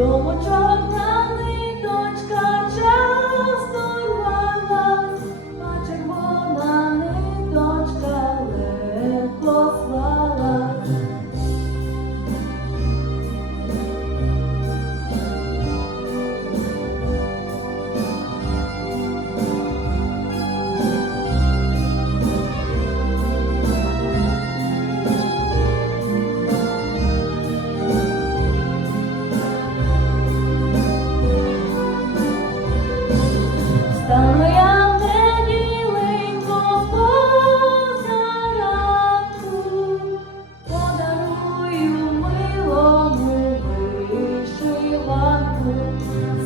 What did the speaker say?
多么壮。amor.